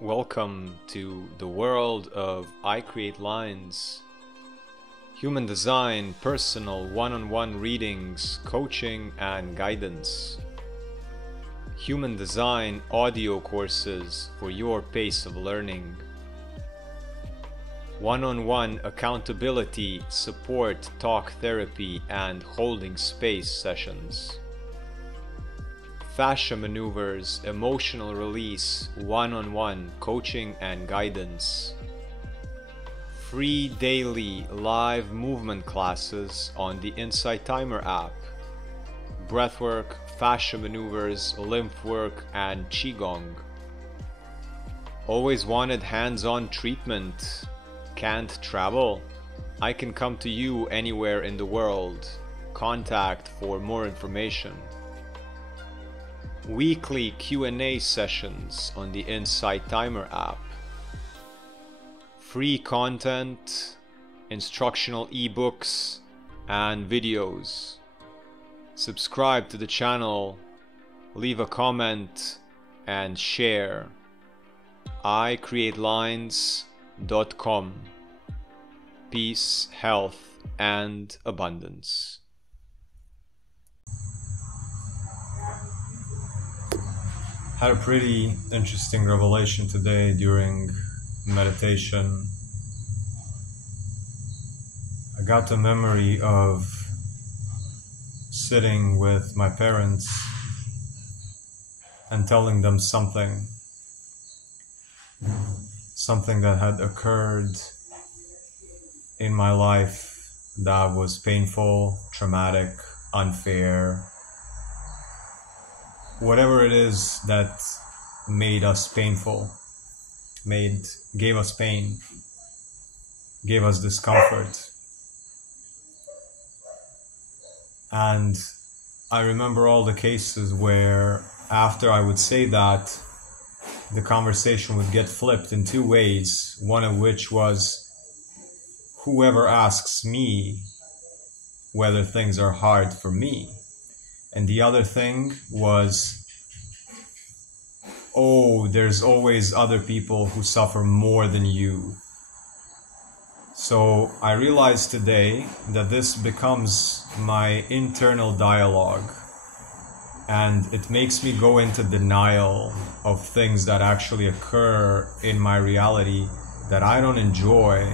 Welcome to the world of I Create Lines, human design, personal one-on-one readings, coaching and guidance, human design audio courses for your pace of learning, one-on-one accountability, support, talk therapy and holding space sessions, fascia maneuvers, emotional release, one-on-one coaching and guidance, free daily live movement classes on the Insight Timer app, breathwork, fascia maneuvers, lymph work and qigong. Always wanted hands-on treatment? Can't travel? I can come to you anywhere in the world. Contact for more information. Weekly Q&A sessions on the Insight Timer app. Free content, instructional ebooks and videos. Subscribe to the channel, leave a comment and share. iCreatelines.com. Peace, health and abundance. Had a pretty interesting revelation today during meditation. I got the memory of sitting with my parents and telling them something that had occurred in my life that was painful, traumatic, unfair, whatever it is that made us painful, gave us pain, gave us discomfort. And I remember all the cases where after I would say that, the conversation would get flipped in two ways, one of which was whoever asks me whether things are hard for me. And the other thing was, oh, there's always other people who suffer more than you. So I realized today that this becomes my internal dialogue, and it makes me go into denial of things that actually occur in my reality that I don't enjoy,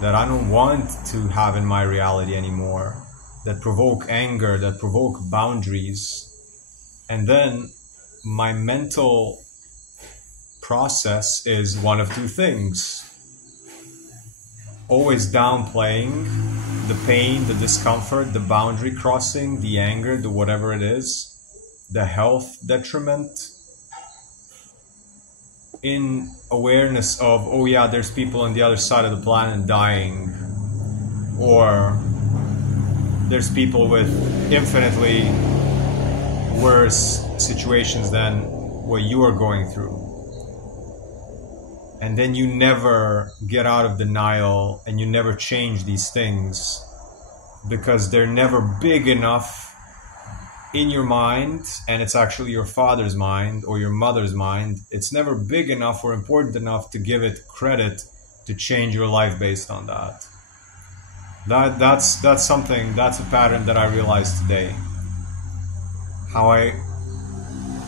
that I don't want to have in my reality anymore, that provoke anger, that provoke boundaries. And then my mental process is one of two things. Always downplaying the pain, the discomfort, the boundary crossing, the anger, the whatever it is, the health detriment, in awareness of, oh yeah, there's people on the other side of the planet dying, or there's people with infinitely worse situations than what you are going through. And then you never get out of denial and you never change these things because they're never big enough in your mind, and it's actually your father's mind or your mother's mind. It's never big enough or important enough to give it credit to change your life based on that. That's a pattern that I realized today.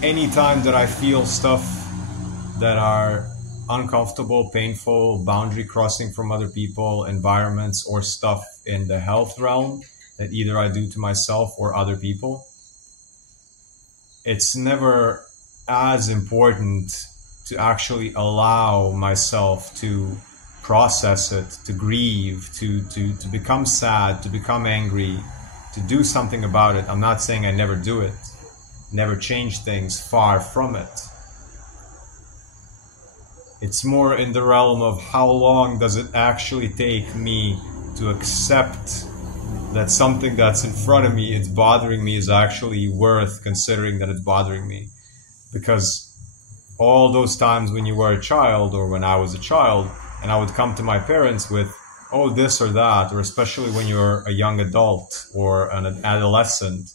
Anytime that I feel stuff that are uncomfortable, painful, boundary crossing from other people, environments, or stuff in the health realm that either I do to myself or other people, it's never as important to actually allow myself to process it, to grieve, to become sad, to become angry, to do something about it. I'm not saying I never do it, never change things, far from it. It's more in the realm of how long does it actually take me to accept that something that's in front of me, it's bothering me, is actually worth considering that it's bothering me. Because all those times when you were a child, or when I was a child, and I would come to my parents with, oh, this or that, or especially when you're a young adult or an adolescent,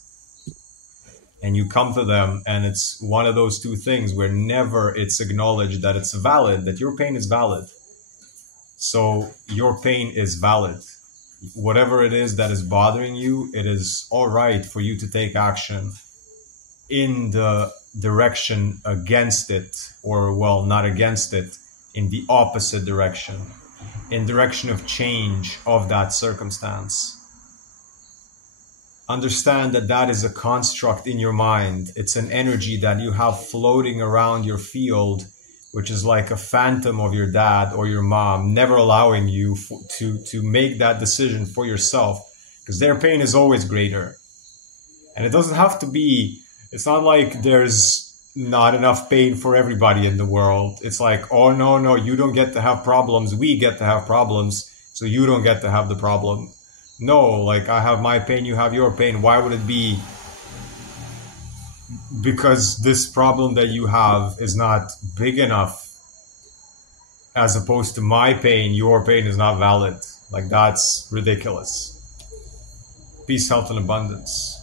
and you come to them, and it's one of those two things where never it's acknowledged that it's valid, that your pain is valid. So your pain is valid. Whatever it is that is bothering you, it is all right for you to take action in the direction against it, or well, not against it, in the opposite direction, in direction of change of that circumstance. Understand that that is a construct in your mind. It's an energy that you have floating around your field, which is like a phantom of your dad or your mom, never allowing you to make that decision for yourself, because their pain is always greater. And it doesn't have to be, it's not like there's not enough pain for everybody in the world. It's like, oh, no, you don't get to have problems. We get to have problems, so you don't get to have the problem. No, like I have my pain, you have your pain. Why would it be because this problem that you have is not big enough, as opposed to my pain, your pain is not valid? Like, that's ridiculous. Peace, health, and abundance.